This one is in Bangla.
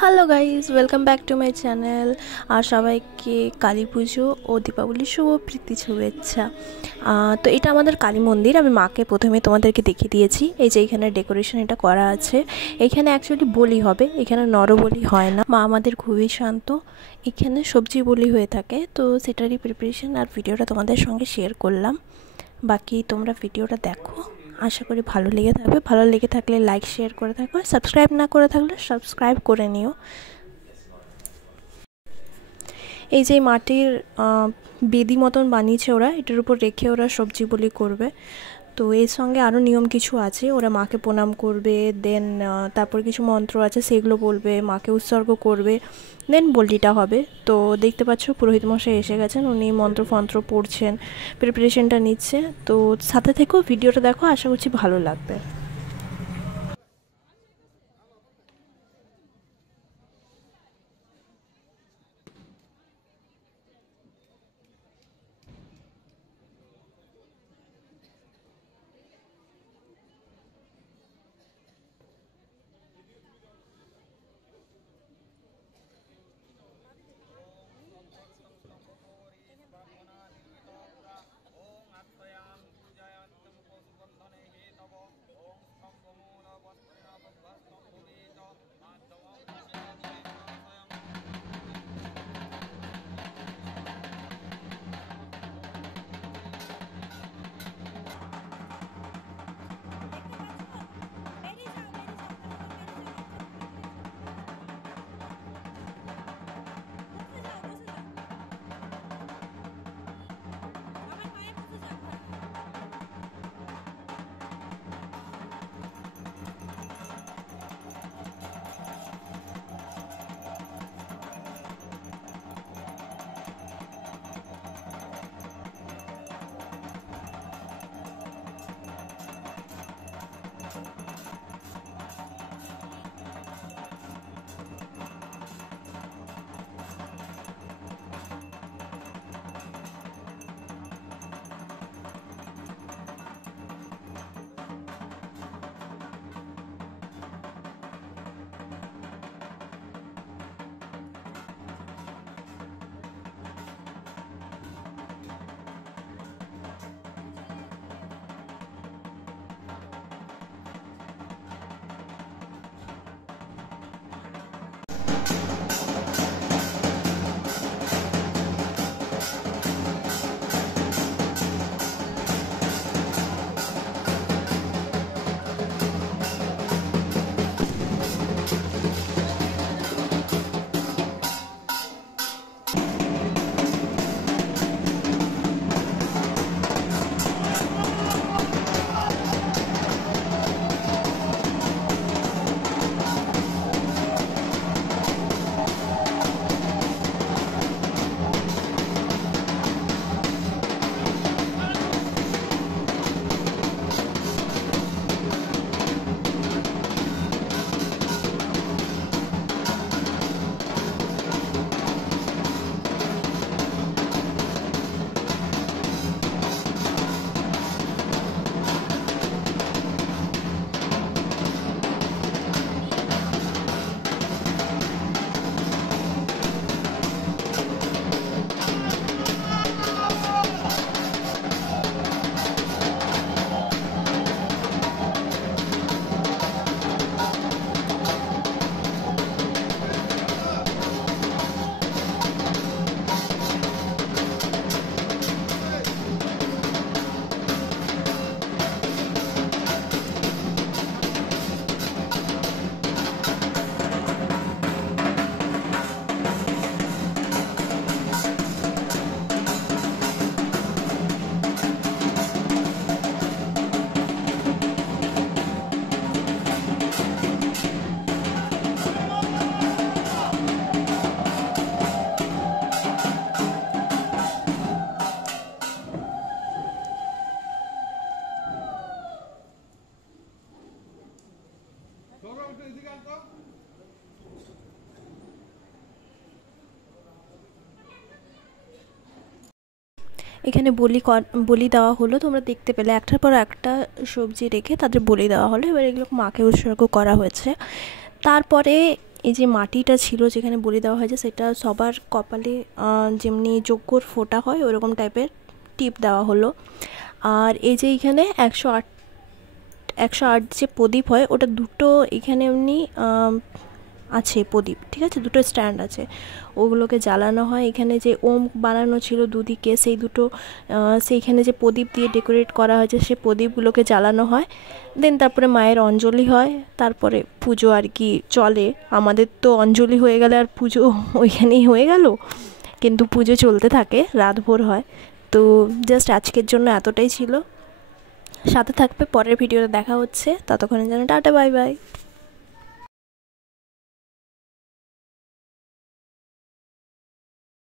Hello guys, welcome back to my channel. আর সবাইকে কালী পুজো ও দীপাবলির শুভ প্রীতি শুভেচ্ছা। তো এটা আমাদের কালী মন্দির। আমি মাকে প্রথমে তোমাদেরকে দেখিয়ে দিয়েছি। এই যে এখানে ডেকোরেশন এটা করা আছে। এখানে অ্যাকচুয়ালি বলি হবে, এখানে নরবলি হয় না। মা আমাদের খুবই শান্ত। এখানে সবজি বলি হয়ে থাকে, তো সেটারই প্রিপারেশন আর ভিডিওটা তোমাদের সঙ্গে শেয়ার করলাম। বাকি তোমরা ভিডিওটা দেখো, আশা করি ভালো লেগে থাকবে। ভালো লেগে থাকলে লাইক শেয়ার করে থাকো, সাবস্ক্রাইব না করে থাকলে সাবস্ক্রাইব করে নিও। এই যে মাটির বেদি মতন বানিয়েছে ওরা, এটার উপর রেখে ওরা সবজি বলি করবে। তো এর সঙ্গে আরও নিয়ম কিছু আছে। ওরা মাকে প্রণাম করবে, দেন তারপর কিছু মন্ত্র আছে সেগুলো বলবে, মাকে উৎসর্গ করবে, দেন বলিটা হবে। তো দেখতে পাচ্ছ পুরোহিত মশাই এসে গেছেন, উনি মন্ত্র পড়ছেন, প্রিপারেশনটা নিচ্ছে। তো সাথে থেকেও ভিডিওটা দেখো, আশা করছি ভালো লাগবে। এখানে বলি দেওয়া হলো, তোমরা দেখতে পেলে একটার পর একটা সবজি রেখে তাদের বলি দেওয়া হলো। এবার এগুলো মাকে উৎসর্গ করা হয়েছে। তারপরে এই যে মাটিটা ছিল যেখানে বলি দেওয়া হয়েছে সেটা সবার কপালে যেমনি যজ্ঞর ফোঁটা হয় ওরকম টাইপের টিপ দেওয়া হলো। আর এই যে এখানে 108 যে প্রদীপ হয় ওটা দুটো এখানে এমনি আছে প্রদীপ, ঠিক আছে, দুটো স্ট্যান্ড আছে, ওগুলোকে জ্বালানো হয়। এখানে যে ওম বানানো ছিল দুদিকে সেই দুটো সেইখানে যে প্রদীপ দিয়ে ডেকোরেট করা হয়েছে সেই প্রদীপগুলোকে জ্বালানো হয়। দেন তারপরে মায়ের অঞ্জলি হয়, তারপরে পুজো আর কি চলে। আমাদের তো অঞ্জলি হয়ে গেলে আর পুজো ওইখানেই হয়ে গেল, কিন্তু পুজো চলতে থাকে, রাতভর হয়। তো জাস্ট আজকের জন্য এতটাই ছিল। সাথে থাকবে, পরের ভিডিওতে দেখা হচ্ছে, ততক্ষণের জন্য টাটা বাই বাই।